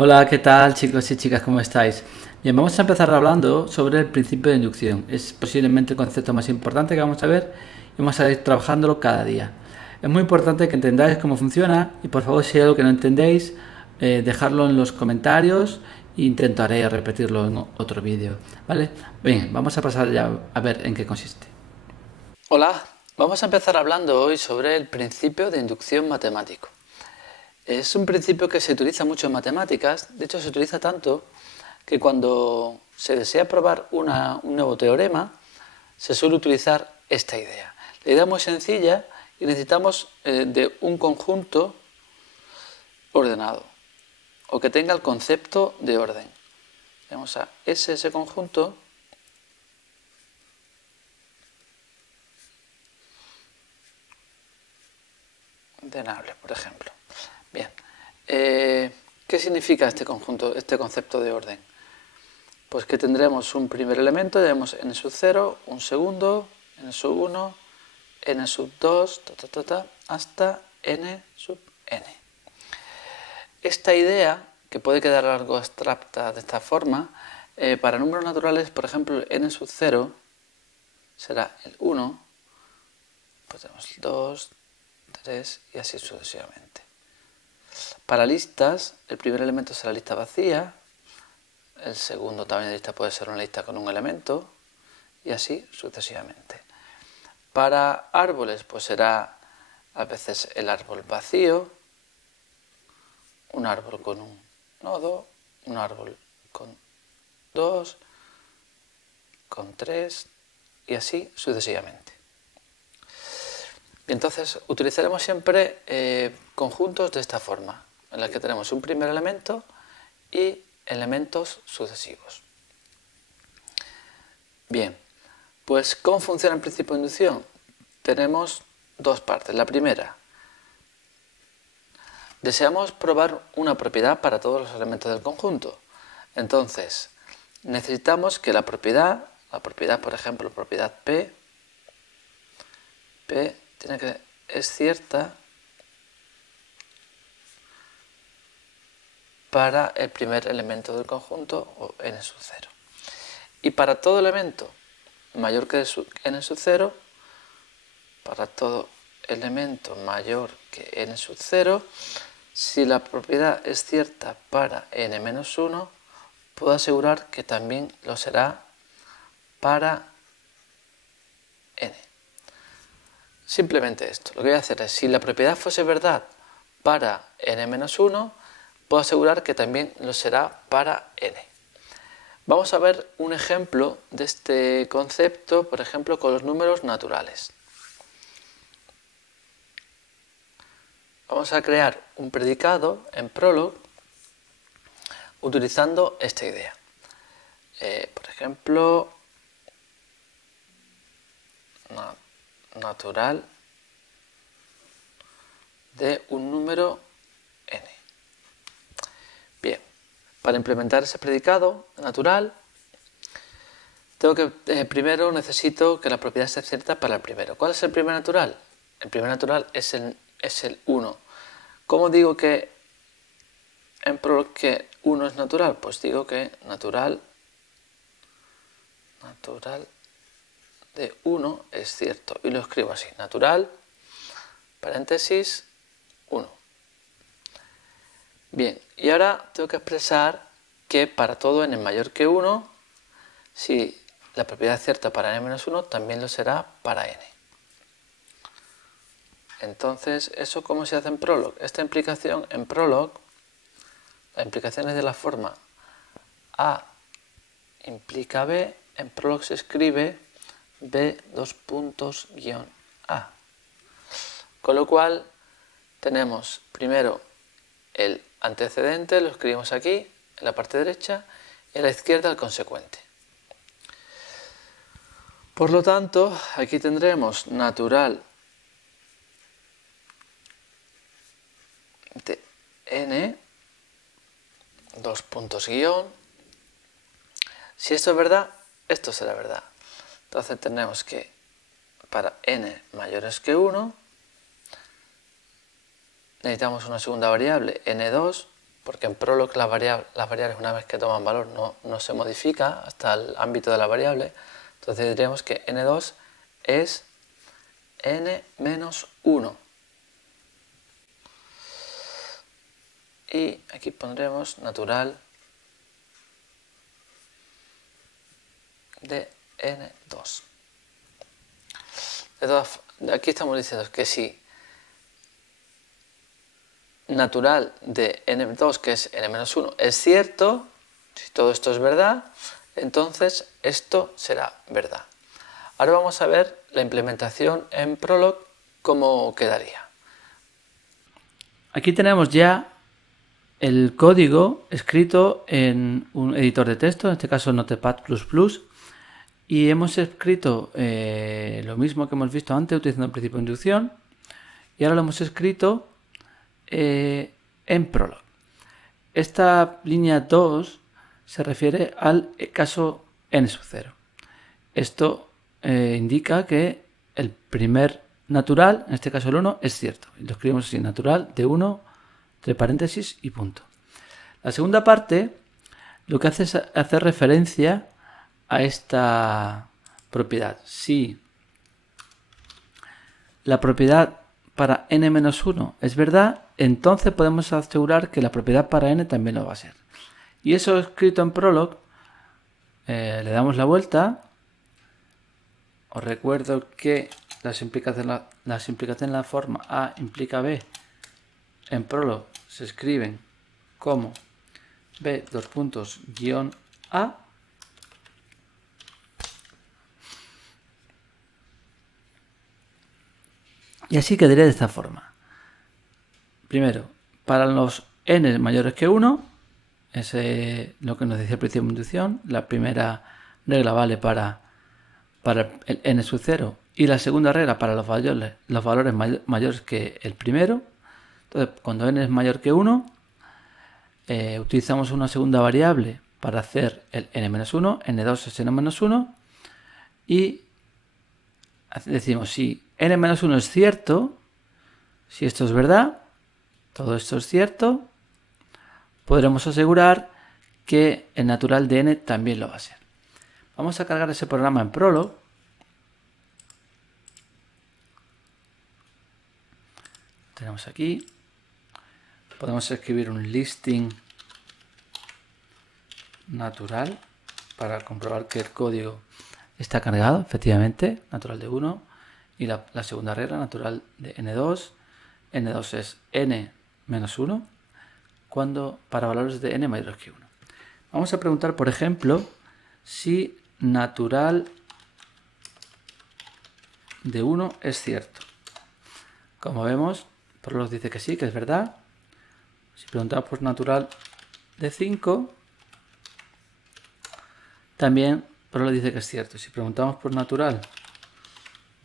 Hola, ¿qué tal chicos y chicas? ¿Cómo estáis? Bien, vamos a empezar hablando sobre el principio de inducción. Es posiblemente el concepto más importante que vamos a ver y vamos a ir trabajándolo cada día. Es muy importante que entendáis cómo funciona y por favor si hay algo que no entendéis, dejadlo en los comentarios e intentaré repetirlo en otro vídeo. ¿Vale? Bien, vamos a pasar ya a ver en qué consiste. Hola, vamos a empezar hablando hoy sobre el principio de inducción matemático. Es un principio que se utiliza mucho en matemáticas, de hecho se utiliza tanto que cuando se desea probar un nuevo teorema se suele utilizar esta idea. La idea es muy sencilla y necesitamos de un conjunto ordenado o que tenga el concepto de orden. Vamos a ese conjunto ordenable, por ejemplo. Bien, ¿qué significa este conjunto, este concepto de orden? Pues que tendremos un primer elemento, tenemos n sub 0, un segundo, n sub 1, n sub 2, hasta n sub n. Esta idea, que puede quedar algo abstracta de esta forma, para números naturales, por ejemplo, n sub 0 será el 1, pues tenemos el 2, 3 y así sucesivamente. Para listas, el primer elemento será lista vacía, el segundo tamaño de lista puede ser una lista con un elemento y así sucesivamente. Para árboles pues será a veces el árbol vacío, un árbol con un nodo, un árbol con 2, con 3 y así sucesivamente. Y entonces utilizaremos siempre conjuntos de esta forma, en los que tenemos un primer elemento y elementos sucesivos. Bien, pues ¿cómo funciona el principio de inducción? Tenemos dos partes. La primera, deseamos probar una propiedad para todos los elementos del conjunto. Entonces, necesitamos que la propiedad, por ejemplo, propiedad P es cierta para el primer elemento del conjunto o n sub 0. Y para todo elemento mayor que n sub 0, para todo elemento mayor que n sub 0, si la propiedad es cierta para n-1, puedo asegurar que también lo será para n. Simplemente esto. Lo que voy a hacer es, si la propiedad fuese verdad para n-1, puedo asegurar que también lo será para n. Vamos a ver un ejemplo de este concepto, por ejemplo, con los números naturales. Vamos a crear un predicado en Prolog utilizando esta idea. Por ejemplo, natural de un número n. Bien, para implementar ese predicado natural, primero necesito que la propiedad sea cierta para el primero. ¿Cuál es el primer natural? El primer natural es el 1. ¿Cómo digo que en Prolog que 1 es natural? Pues digo que natural de 1 es cierto. Y lo escribo así. Natural, paréntesis, 1. Bien, y ahora tengo que expresar que para todo n mayor que 1, si la propiedad es cierta para n-1, también lo será para n. Entonces, ¿eso cómo se hace en Prolog? Esta implicación en Prolog, la implicación es de la forma A implica B, en Prolog se escribe B (A). Con lo cual, tenemos primero el antecedente, lo escribimos aquí, en la parte derecha, y a la izquierda el consecuente. Por lo tanto, aquí tendremos natural de n, Si esto es verdad, esto será verdad. Entonces tenemos que para n mayores que 1, necesitamos una segunda variable, n2, porque en Prolog las variables una vez que toman valor no se modifica hasta el ámbito de la variable. Entonces diríamos que n2 es n menos 1. Y aquí pondremos natural de n2. Aquí estamos diciendo que si natural de n2, que es n-1, es cierto, si todo esto es verdad, entonces esto será verdad. Ahora vamos a ver la implementación en Prolog, cómo quedaría. Aquí tenemos ya el código escrito en un editor de texto, en este caso Notepad++, y hemos escrito lo mismo que hemos visto antes utilizando el principio de inducción, y ahora lo hemos escrito en Prolog. Esta línea 2 se refiere al caso n-0. Esto indica que el primer natural, en este caso el 1, es cierto. Y lo escribimos así, natural de 1, entre paréntesis y punto. La segunda parte lo que hace es hacer referencia a esta propiedad. Si la propiedad para n-1 es verdad, entonces podemos asegurar que la propiedad para n también lo va a ser. Y eso escrito en Prolog, le damos la vuelta. Os recuerdo que las implicaciones de la forma A implica B en Prolog se escriben como B guión A. Y así quedaría de esta forma. Primero, para los n mayores que 1, es lo que nos decía el principio de inducción. La primera regla vale para el n-0 y la segunda regla para los valores mayores que el primero. Entonces, cuando n es mayor que 1, utilizamos una segunda variable para hacer el n-1, n2 es n-1, y decimos si n-1 es cierto, si esto es verdad, todo esto es cierto, podremos asegurar que el natural de n también lo va a ser. Vamos a cargar ese programa en Prolog. Tenemos aquí. Podemos escribir un listing natural para comprobar que el código está cargado, efectivamente, natural de 1. Y la segunda regla, natural de n2. n2 es n-1 cuando para valores de n mayores que 1. Vamos a preguntar, por ejemplo, si natural de 1 es cierto. Como vemos, Prolog dice que sí, que es verdad. Si preguntamos por natural de 5, también Prolog dice que es cierto. Si preguntamos por natural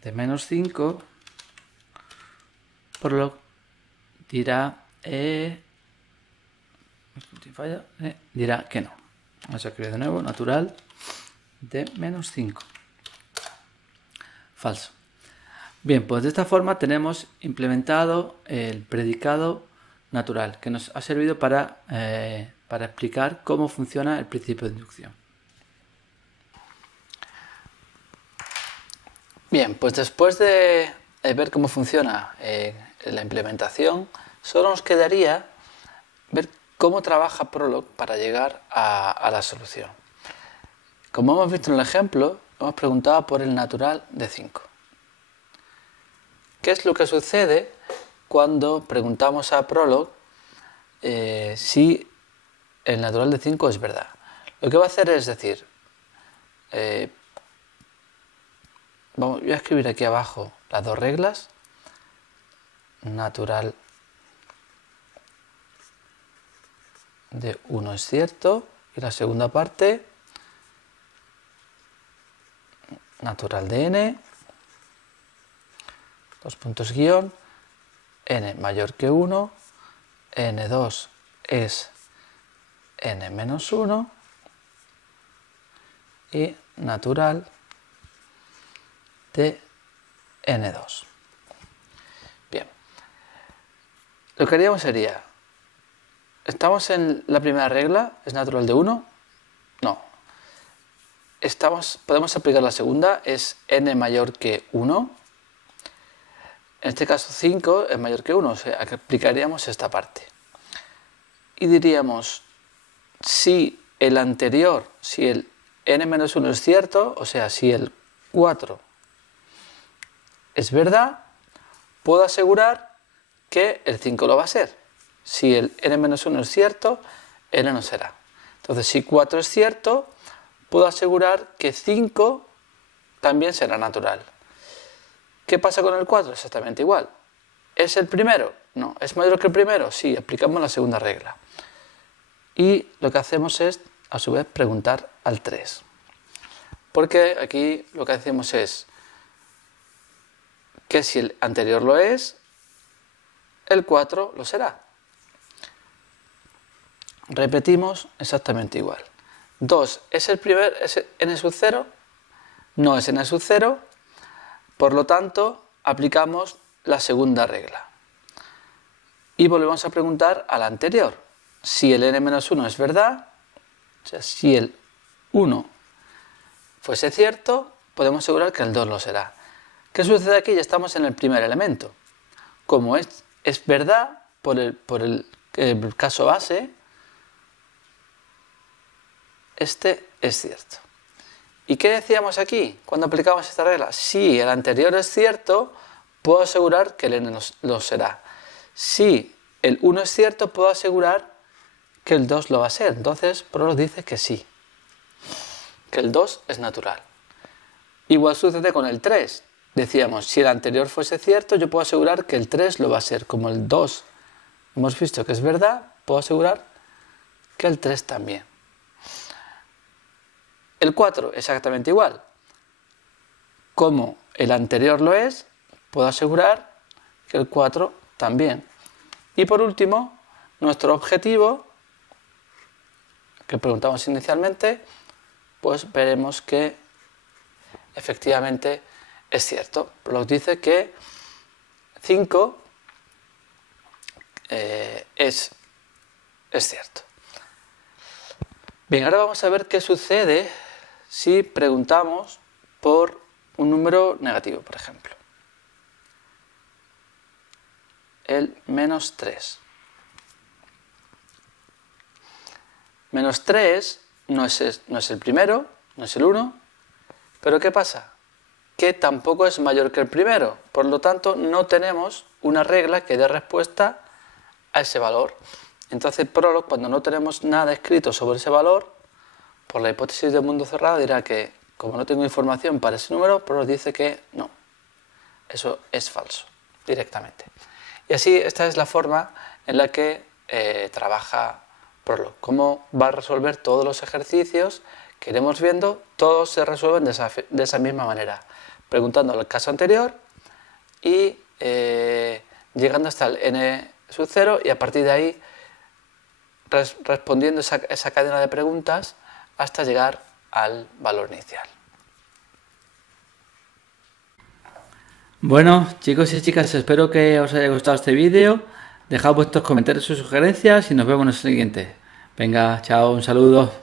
de menos 5, Prolog dirá dirá que no. Vamos a escribir de nuevo natural de menos 5. Falso. Bien, pues de esta forma tenemos implementado el predicado natural, que nos ha servido para explicar cómo funciona el principio de inducción. Bien, pues después de ver cómo funciona la implementación, solo nos quedaría ver cómo trabaja Prolog para llegar a la solución. Como hemos visto en el ejemplo, hemos preguntado por el natural de 5. ¿Qué es lo que sucede cuando preguntamos a Prolog si el natural de 5 es verdad? Lo que va a hacer es decir, voy a escribir aquí abajo las dos reglas. Natural de 1 es cierto. Y la segunda parte, natural de n, dos puntos guión, n mayor que 1, n2 es n menos 1 y natural de n2. Bien, lo que haríamos sería ¿Estamos en la primera regla? ¿Es natural de 1? No. Podemos aplicar la segunda, es n mayor que 1. En este caso 5 es mayor que 1, o sea, que aplicaríamos esta parte. Y diríamos, si el anterior, si el n menos 1 es cierto, o sea, si el 4 es verdad, puedo asegurar que el 5 lo va a ser. Si el n menos 1 es cierto, n no será. Entonces, si 4 es cierto, puedo asegurar que 5 también será natural. ¿Qué pasa con el 4? Exactamente igual. ¿Es el primero? No. ¿Es mayor que el primero? Sí, aplicamos la segunda regla. Y lo que hacemos es, a su vez, preguntar al 3. Porque aquí lo que hacemos es que si el anterior lo es, el 4 lo será. Repetimos exactamente igual. 2 es el primer, es n sub 0, no es n sub 0, por lo tanto aplicamos la segunda regla. Y volvemos a preguntar al anterior. Si el n menos 1 es verdad, o sea, si el 1 fuese cierto, podemos asegurar que el 2 lo será. ¿Qué sucede aquí? Ya estamos en el primer elemento. Como es verdad, por el caso base, este es cierto. ¿Y qué decíamos aquí cuando aplicamos esta regla? Si el anterior es cierto, puedo asegurar que el n lo será. Si el 1 es cierto, puedo asegurar que el 2 lo va a ser. Entonces, Prolog dice que sí, que el 2 es natural. Igual sucede con el 3. Decíamos, si el anterior fuese cierto, yo puedo asegurar que el 3 lo va a ser. Como el 2 hemos visto que es verdad, puedo asegurar que el 3 también. El 4 exactamente igual. Como el anterior lo es, puedo asegurar que el 4 también. Y por último, nuestro objetivo, que preguntamos inicialmente, pues veremos que efectivamente es cierto. Prolog dice que 5 es cierto. Bien, ahora vamos a ver qué sucede si preguntamos por un número negativo, por ejemplo. El menos 3. Menos 3 no es el primero, no es el 1, pero ¿qué pasa? Que tampoco es mayor que el primero, por lo tanto no tenemos una regla que dé respuesta a ese valor. Entonces Prolog, cuando no tenemos nada escrito sobre ese valor, por la hipótesis del mundo cerrado dirá que, como no tengo información para ese número, Prolog dice que no, eso es falso, directamente. Y así esta es la forma en la que trabaja Prolog. Cómo va a resolver todos los ejercicios que iremos viendo, todos se resuelven de esa misma manera, preguntando al caso anterior y llegando hasta el n sub 0 y a partir de ahí respondiendo esa cadena de preguntas hasta llegar al valor inicial. Bueno, chicos y chicas, espero que os haya gustado este vídeo. Dejad vuestros comentarios y sugerencias y nos vemos en el siguiente. Venga, chao, un saludo.